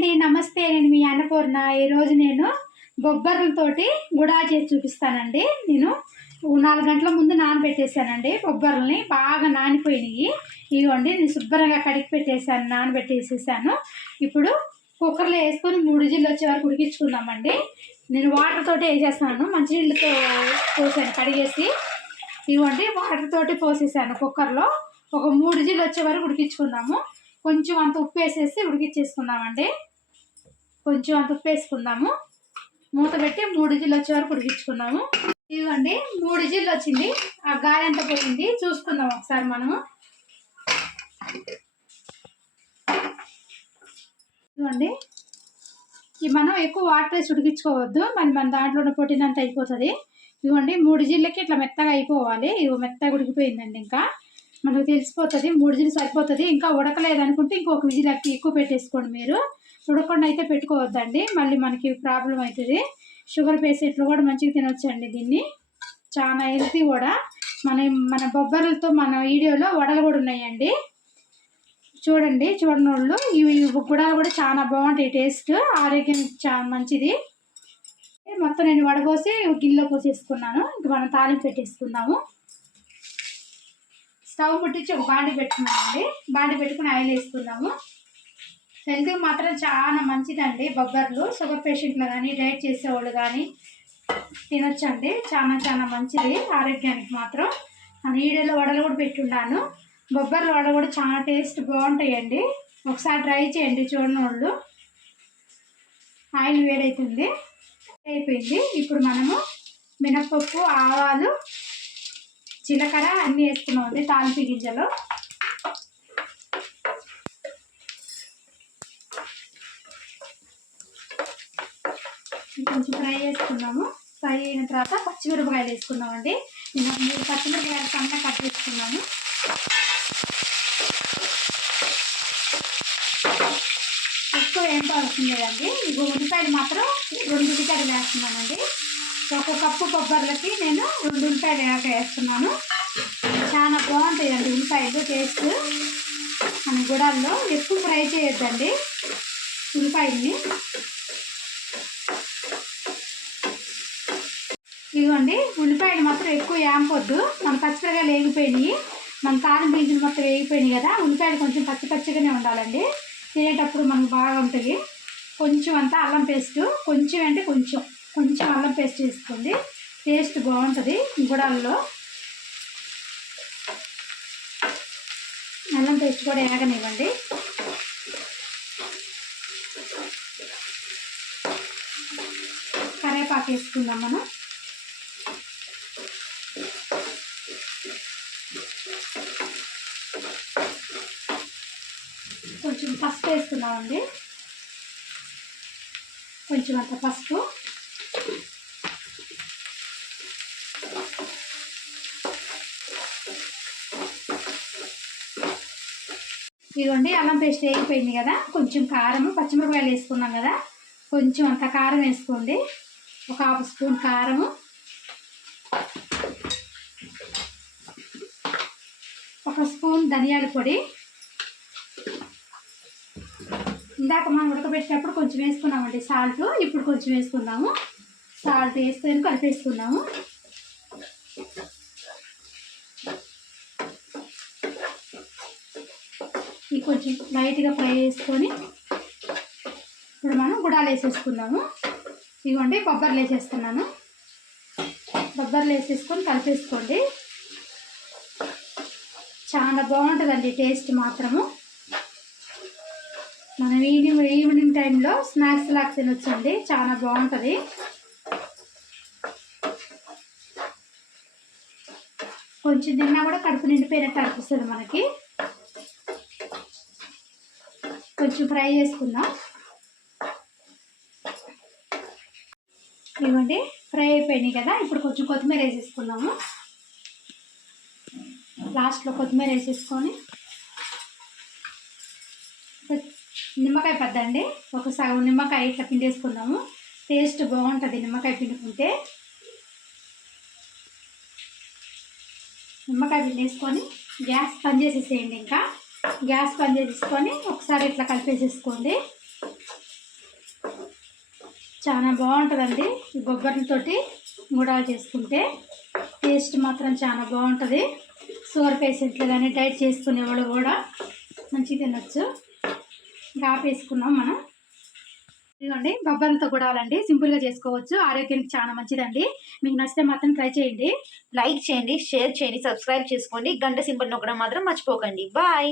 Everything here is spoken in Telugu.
అండి, నమస్తే. నేను మీ అన్నపూర్ణ. ఈరోజు నేను బొబ్బర్లతోటి గుడాలు చేసి చూపిస్తానండి. నేను 4 గంటల ముందు నానబెట్టేసానండి. బొబ్బర్లని బాగా నానిపోయినాయి. ఇవ్వండి, నేను శుభ్రంగా కడిగి పెట్టేసాను, నానబెట్టేసేసాను. ఇప్పుడు కుక్కర్లో వేసుకొని 3 విజిల్లు వచ్చే వరకు ఉడికించుకుందామండి. నేను వాటర్ తోటి వేసేస్తాను, మంచినీళ్ళతో పోసాను కడిగేసి. ఇవ్వండి, వాటర్ తోటి పోసేసాను కుక్కర్లో. ఒక 3 విజిల్లు వచ్చే వరకు ఉడికించుకుందాము. కొంచెం అంత ఉప్పు వేసేసి ఉడికించేసుకుందామండి. కొంచెం అంత ఉప్పు వేసుకుందాము, మూత పెట్టి 3 విజిల్లు వచ్చే వరకు ఉడికించుకుందాము. ఇవ్వండి, 3 విజిల్లు వచ్చింది. ఆ గాలి అంతా పోయింది, చూసుకుందాం ఒకసారి మనము. ఇవ్వండి, మనం ఎక్కువ వాటర్ వేసి ఉడికించుకోవద్దు, మన దాంట్లో ఉన్న పొట్టినంత అయిపోతుంది. ఇవ్వండి, 3 విజిల్లకి ఇట్లా మెత్తగా అయిపోవాలి. ఇవి మెత్తగా ఉడికిపోయిందండి. ఇంకా మనకు తెలిసిపోతుంది 3 విజిల్లు సరిపోతుంది. ఇంకా ఉడకలేదు అనుకుంటే ఇంకొక విజిల్ ఎక్కువ పెట్టేసుకోండి. మీరు ఉడకకుండా అయితే పెట్టుకోవద్దండి, మళ్ళీ మనకి ప్రాబ్లం అవుతుంది. షుగర్ పేషెంట్లు కూడా మంచిగా తినొచ్చండి దీన్ని, చాలా హెల్తీ కూడా. మన బొబ్బర్లతో మన వీడియోలో వడలు కూడా ఉన్నాయండి, చూడండి. చూడని వాళ్ళు ఇవి గుడాలు కూడా చాలా బాగుంటాయి, టేస్ట్, ఆరోగ్యానికి చాలా మంచిది. మొత్తం నేను వడపోసి గిన్నెలో పోసేసుకున్నాను. ఇంక మనం తాలింపు పెట్టేసుకుందాము. స్టవ్ ముట్టించి ఒక బాండి పెట్టుకున్నామండి. బాండి పెట్టుకుని ఆయిల్ వేసుకుందాము. హెల్త్కి మాత్రం చాలా మంచిదండి బొబ్బర్లు. షుగర్ పేషెంట్లు కానీ, డైట్ చేసేవాళ్ళు కానీ తినొచ్చండి, చాలా చాలా మంచిది ఆరోగ్యానికి మాత్రం. నేను వీడియోలో వడలు కూడా పెట్టున్నాను. బొబ్బర్లు వడ కూడా చాలా టేస్ట్ బాగుంటాయండి, ఒకసారి ట్రై చేయండి చూడని వాళ్ళు. ఆయిల్ వేడైతుంది, అయిపోయింది. ఇప్పుడు మనము మినపప్పు, ఆవాలు, జీలకర్ర అన్నీ వేసుకున్నామండి తాలింపు గింజలు. కొంచెం ఫ్రై చేసుకున్నాము. ఫ్రై అయిన తర్వాత పచ్చిమిరపకాయలు వేసుకున్నామండి. నేను 3 పచ్చిమిరపకాయలు సన్నగా కట్ చేసుకున్నాను. ఎక్కువ ఏం కావాల్సింది లేదండి. ఇగో ఉల్లిపాయలు మాత్రం 2 ఉల్లిపాయలు వేస్తున్నానండి. ఒక కప్పు కొబ్బర్లకి నేను 2 ఉల్లిపాయలు వేస్తున్నాను. చాలా బాగుంటాయండి ఉల్లిపాయలు టేస్ట్. మన గుడాల్లో ఎక్కువ ఫ్రై చేయొద్దండి ఉల్లిపాయల్ని. ఇవ్వండి, ఉల్లిపాయలు మాత్రం ఎక్కువ వేపొద్దు. మన పచ్చిమిరపకాయలు వేగిపోయినాయి, మన తాలింపు గింజలు మొత్తం వేగిపోయినాయి కదా. ఉల్లిపాయలు కొంచెం పచ్చిగానే ఉండాలండి, తినేటప్పుడు మనకు బాగా ఉంటుంది. కొంచెం అంతా అల్లం పేస్ట్, కొంచెం అంటే కొంచెం అల్లం పేస్ట్ వేసుకోండి, టేస్ట్ బాగుంటుంది గుడాల్లో. అల్లం పేస్ట్ కూడా వేగనివ్వండి. కరివేపాకు వేసుకుందాం మనం. కొంచెం పసుపు వేసుకున్నామండి, కొంచెం అంత పసుపు. ఇదిగోండి, అల్లం పేస్ట్ వేగిపోయింది కదా. కొంచెం కారం, పచ్చిమిరపకాయలు వేసుకున్నాం కదా, కొంచెం అంత కారం వేసుకోండి. ఒక 1/2 స్పూన్ కారము, ఒక స్పూన్ ధనియాల పొడి. ఇందాక మనం ఉడకబెట్టేటప్పుడు కొంచెం వేసుకున్నామండి సాల్ట్, ఇప్పుడు కొంచెం వేసుకుందాము. సాల్ట్ వేసుకొని కలిపేసుకుందాము. ఇది కొంచెం లైట్గా ఫ్రై చేసుకొని ఇప్పుడు మనం గుడాలు వేసేసుకుందాము. ఇదిగోండి, బొబ్బర్లు వేసేస్తున్నాను. బొబ్బర్లు వేసేసుకొని కలిపేసుకోండి, చాలా బాగుంటుందండి టేస్ట్ మాత్రము. మనం ఈవినింగ్ టైంలో స్నాక్స్ లాగా తినొచ్చండి, చాలా బాగుంటుంది. కొంచెం తిన్నా కూడా కడుపు నిండిపోయినట్టు అనిపిస్తుంది మనకి. కొంచెం ఫ్రై చేసుకుందాం. ఇవ్వండి, ఫ్రై అయిపోయినాయి కదా. ఇప్పుడు కొంచెం కొత్తిమీర వేసేసుకుందాము. లాస్ట్లో కొత్తిమీర వేసేసుకొని నిమ్మకాయ పద్దండి, ఒక సగం నిమ్మకాయ ఇట్లా పిండేసుకుందాము. టేస్ట్ బాగుంటుంది నిమ్మకాయ పిండుకుంటే. నిమ్మకాయ పిండేసుకొని గ్యాస్ బంద్ చేసేసేయండి. ఇంకా గ్యాస్ బంద్ చేసేసుకొని ఒకసారి ఇట్లా కలిపేసేసుకోండి. చాలా బాగుంటుందండి ఈ బొబ్బర్లతోటి గుడాలు చేసుకుంటే. టేస్ట్ మాత్రం చాలా బాగుంటుంది. షుగర్ పేషెంట్లు కానీ డైట్ చేసుకునే వాళ్ళు కూడా మంచిగా తినొచ్చు. ఆపేసుకున్నాం మనం. ఇదిగోండి బొబ్బర్లతో గుడాలండి, సింపుల్గా చేసుకోవచ్చు, ఆరోగ్యానికి చాలా మంచిదండి. మీకు నచ్చితే మాత్రం ట్రై చేయండి. లైక్ చేయండి, షేర్ చేయండి, సబ్స్క్రైబ్ చేసుకోండి, గంట సింబల్ నొక్కడం మాత్రం మర్చిపోకండి. బాయ్.